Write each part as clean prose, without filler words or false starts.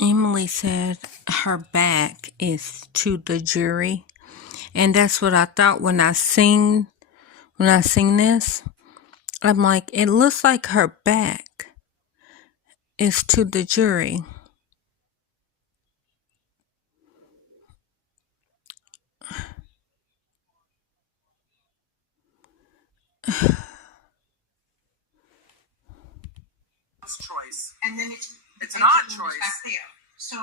Emily said her back is to the jury, and that's what I thought when I seen this. I'm like, it looks like her back is to the jury. Choice. And then it's an odd choice. Back there. So,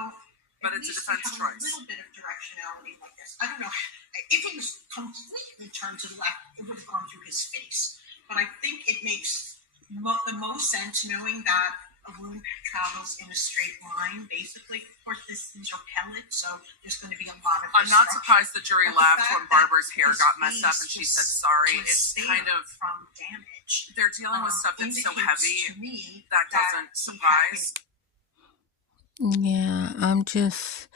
but it's a defense choice. A little bit of directionality like this. I don't know. If he was completely turned to the left, it would have gone through his face. But I think it makes the most sense knowing that a wound travels in a straight line, basically. Of course, these are pellets, so there's going to be a lot of I'm not surprised the jury laughed when Barbara's hair got messed up and she said sorry. It's kind of from damage. They're dealing with stuff that's so heavy that doesn't surprise. Yeah, I'm just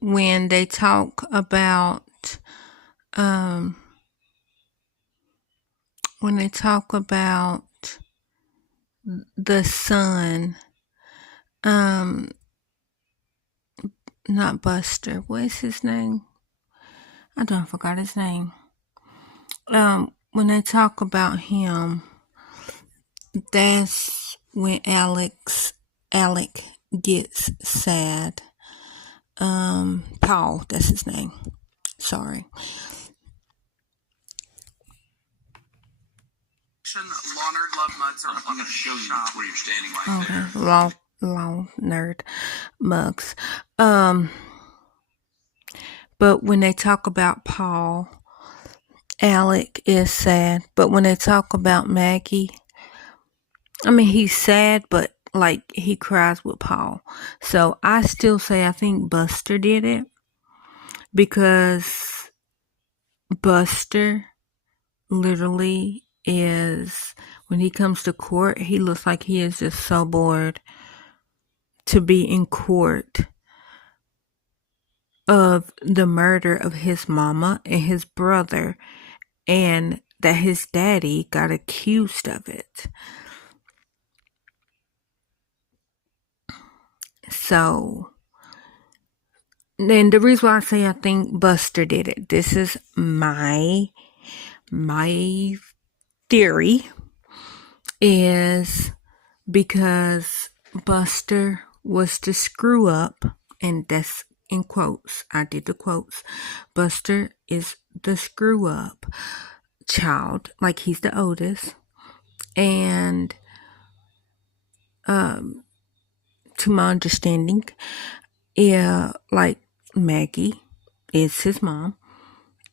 when they talk about the son, not Buster, what is his name? I forgot his name. When they talk about him, that's when Alec gets sad. Paul, that's his name. Sorry. Leonard Love Mugs are I'm going to show you where you're standing right there. Okay, long nerd mugs. But when they talk about Paul, Alec is sad. But when they talk about Maggie, I mean, he's sad, but like he cries with Paul. So I still say I think Buster did it, because Buster literally is, when he comes to court, he looks like he is just so bored to be in court of the murder of his mama and his brother, and that his daddy got accused of it. So, then the reason why I say I think Buster did it, this is my theory, is because Buster was the screw up, and that's in quotes. I did the quotes. Buster is the screw up child, like he's the oldest, and to my understanding, like Maggie is his mom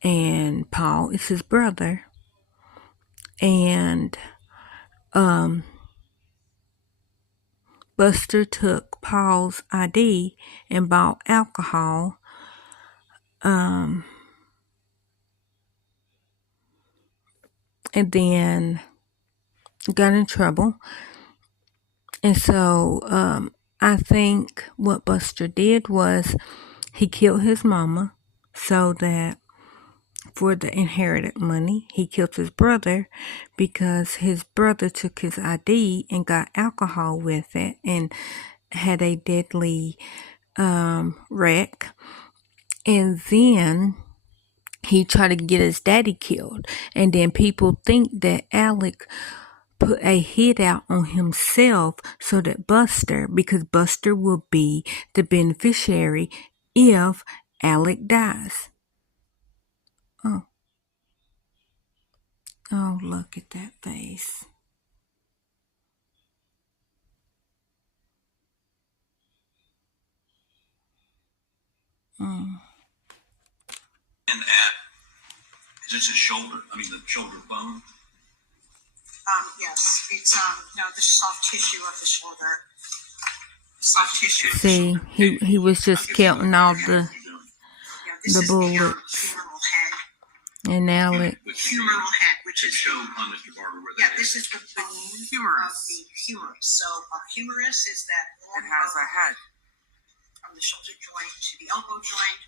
and Paul is his brother, and Buster took Paul's ID and bought alcohol, and then got in trouble. And so I think what Buster did was he killed his mama so that for the inherited money. He killed his brother because his brother took his ID and got alcohol with it and had a deadly wreck. And then he tried to get his daddy killed. And then people think that Alec put a hit out on himself so that because Buster will be the beneficiary if Alec dies. Oh, look at that face. And is this his shoulder? I mean, the shoulder bone? Yes, it's no, the soft tissue of the shoulder. Soft tissue. See, he was just counting all the bullets. And Alec. Humeral head, which is show on Mr. Barber. This is the bone humerus. Of the humerus. So humerus is that it has a head from the shoulder joint to the elbow joint,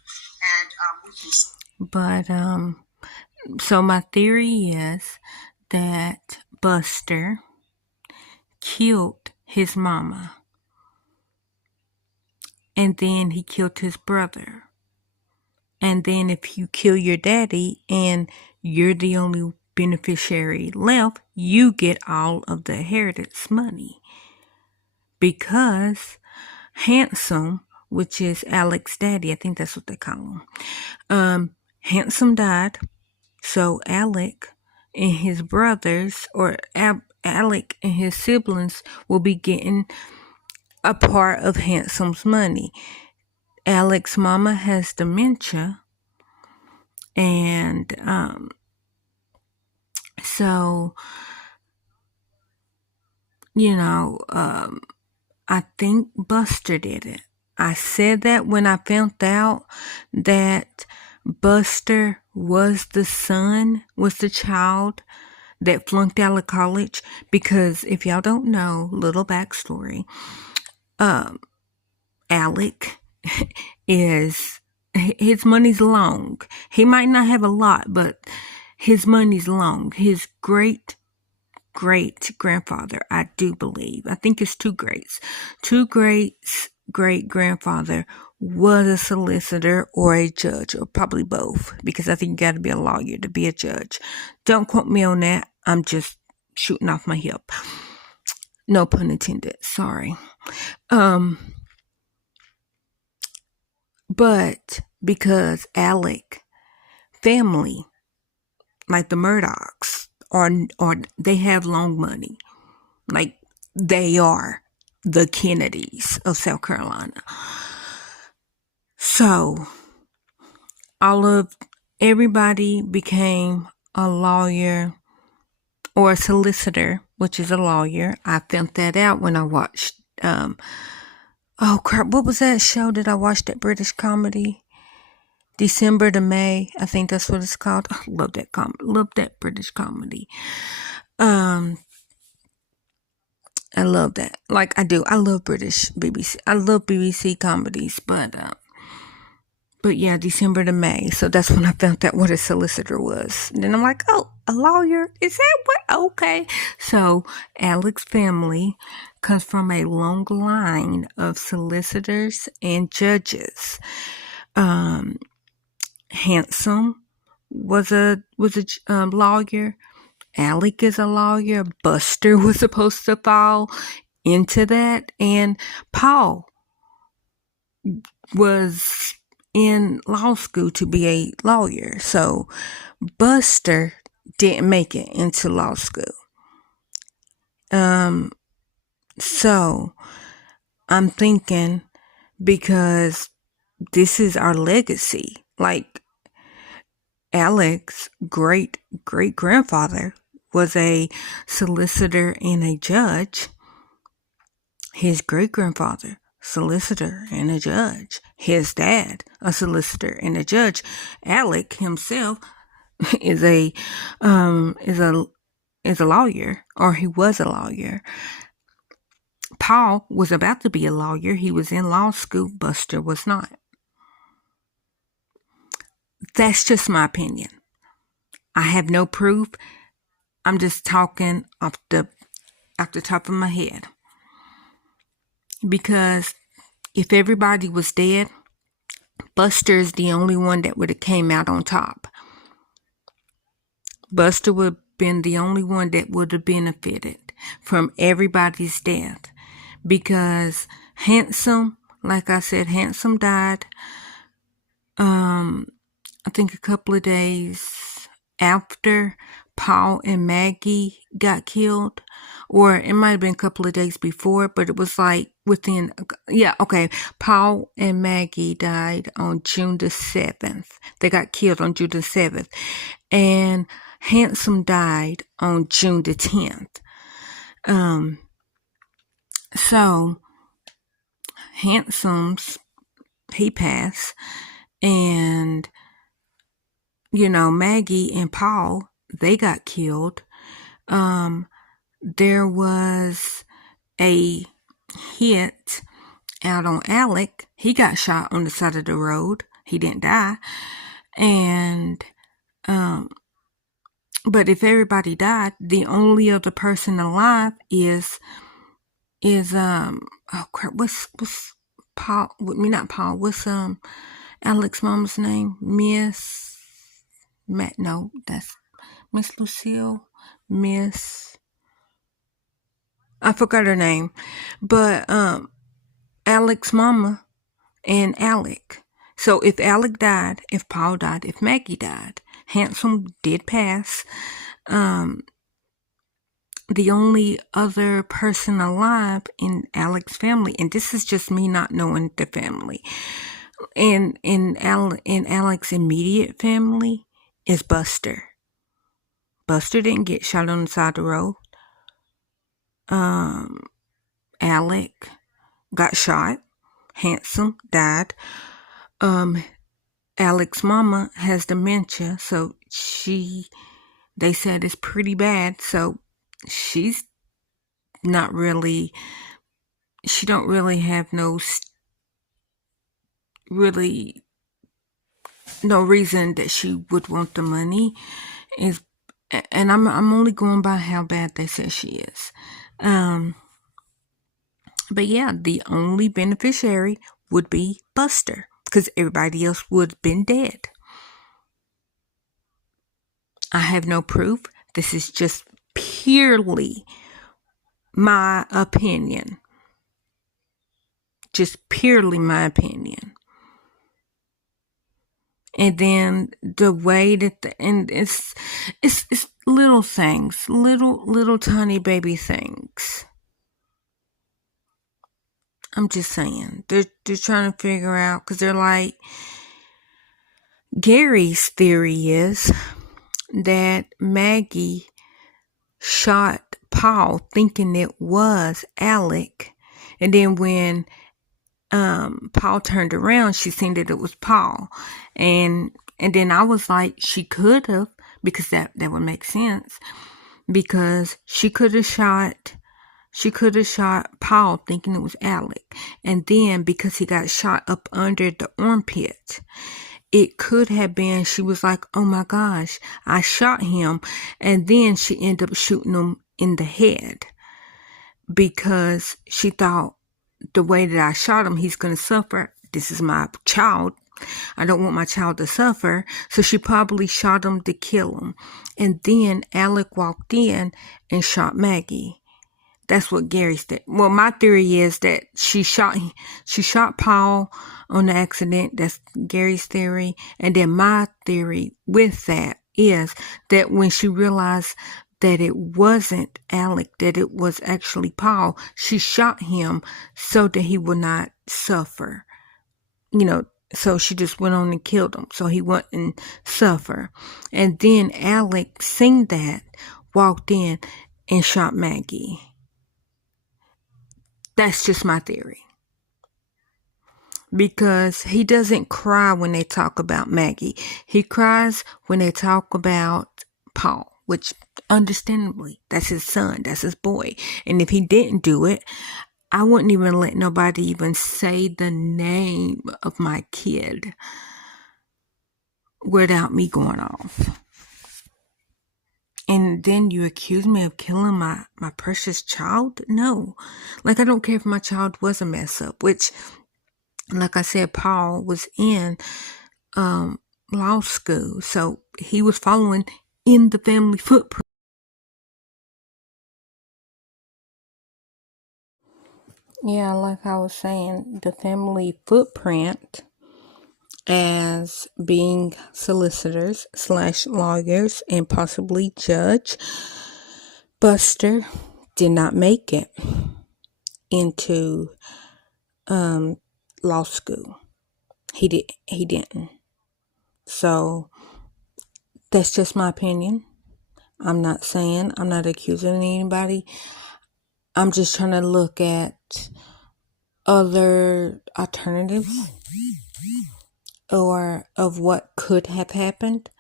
and we can. But so my theory is that Buster killed his mama. And then he killed his brother. And then if you kill your daddy and you're the only beneficiary left, you get all of the inheritance money. Because Handsome, which is Alec's daddy, I think that's what they call him. Handsome died, so Alec and his brothers, or Alec and his siblings, will be getting a part of Handsome's money. Alec's mama has dementia, and so, I think Buster did it. I said that when I found out that Buster was the child that flunked out of college, because if y'all don't know, little backstory, Alec his money's long. He might not have a lot, but his money's long. His great grandfather, I do believe, I think it's two greats great grandfather was a solicitor or a judge, or probably both, because I think you got to be a lawyer to be a judge. Don't quote me on that. I'm just shooting off my hip. No pun intended. Sorry. But because Alec family, like the Murdochs, or they have long money, like they are the Kennedys of South Carolina. So everybody became a lawyer or a solicitor, which is a lawyer. I found that out when I watched oh crap, what was that show that I watched, that British comedy? December to May, I think that's what it's called. I love that love that British comedy. I love that. Like I do. I love British BBC. I love BBC comedies, but yeah, December to May. So that's when I found out what a solicitor was. And then I'm like, oh, a lawyer? Is that what? Okay. So Alec's family comes from a long line of solicitors and judges. Handsome was a lawyer. Alec is a lawyer. Buster was supposed to fall into that, and Paul was in law school to be a lawyer. So Buster didn't make it into law school. So I'm thinking, because this is our legacy, like Alec's great grandfather was a solicitor and a judge. His great grandfather, solicitor and a judge. His dad, a solicitor and a judge. Alec himself is a lawyer, or he was a lawyer. Paul was about to be a lawyer. He was in law school. Buster was not. That's just my opinion. I have no proof. I'm just talking off the top of my head. Because if everybody was dead, Buster is the only one that would have came out on top. Buster would have been the only one that would have benefited from everybody's death. Because Handsome, like I said, Handsome died, I think a couple of days after Paul and Maggie got killed, or it might have been a couple of days before, but it was like Paul and Maggie died on June the 7th. They got killed on June the 7th. And Handsome died on June the 10th. So he passed, and Maggie and Paul, they got killed. There was a hit out on Alec. He got shot on the side of the road. He didn't die. And But if everybody died, the only other person alive is oh crap, what's Paul, not Paul, what's Alex mama's name? Miss Matt, no, that's Miss Lucille, I forgot her name. But Alex mama and Alec. So if Alec died, if Paul died, if Maggie died, Handsome did pass, the only other person alive in Alec's family, and this is just me not knowing the family, and in Alec's immediate family is Buster. Buster didn't get shot on the side of the road. Alec got shot. Handsome died. Alec's mama has dementia, so they said it's pretty bad, so she's not really, she don't really have no reason that she would want the money, and I'm only going by how bad they say she is. But yeah, the only beneficiary would be Buster, because everybody else would have been dead. I have no proof. This is just purely my opinion. Just purely my opinion. And then the way that and it's little things, little tiny baby things. I'm just saying, they're trying to figure out, because they're like, Gary's theory is that Maggie shot Paul thinking it was Alec, and then when Paul turned around, she seen that it was Paul, and then I was like, she could have, because that would make sense, because she could have shot Paul thinking it was Alec, and then because he got shot up under the armpit, it could have been, she was like, oh my gosh, I shot him, and then she ended up shooting him in the head, because she thought, the way that I shot him, he's going to suffer. This is my child. I don't want my child to suffer. So she probably shot him to kill him. And then Alec walked in and shot Maggie. That's what Gary's theory. Well, my theory is that she shot Paul on the accident. That's Gary's theory. And then my theory with that is that when she realized that it wasn't Alec, that it was actually Paul, she shot him so that he would not suffer. So she just went on and killed him so he wouldn't suffer. And then Alec, seeing that, walked in and shot Maggie. That's just my theory. Because he doesn't cry when they talk about Maggie. He cries when they talk about Paul, which understandably, that's his son, that's his boy. And if he didn't do it, I wouldn't even let nobody even say the name of my kid without me going off. And then you accuse me of killing my precious child? No. Like, I don't care if my child was a mess up, which, like I said, Paul was in law school, so he was following in the family footprint. Yeah, like I was saying, the family footprint as being solicitors / lawyers and possibly judge. Buster did not make it into law school. He didn't. So that's just my opinion. I'm not accusing anybody. I'm just trying to look at other alternatives or of what could have happened,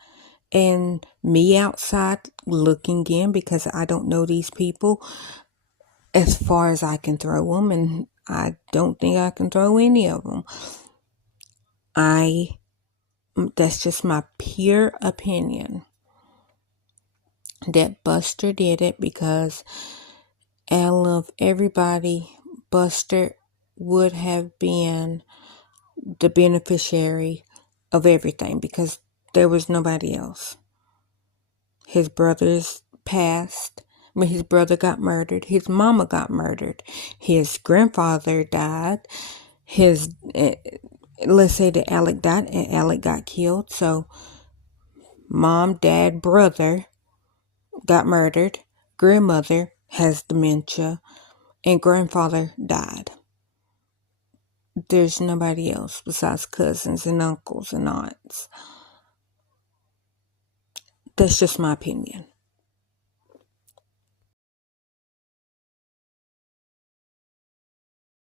and me outside looking in, because I don't know these people as far as I can throw them, and I don't think I can throw any of them. That's just my pure opinion. that Buster did it because out of everybody, Buster would have been the beneficiary of everything because there was nobody else. His brothers passed. When his brother got murdered, his mama got murdered, his grandfather died, let's say that Alec died and Alec got killed. So mom, dad, brother got murdered, grandmother has dementia, and grandfather died. There's nobody else besides cousins and uncles and aunts. That's just my opinion.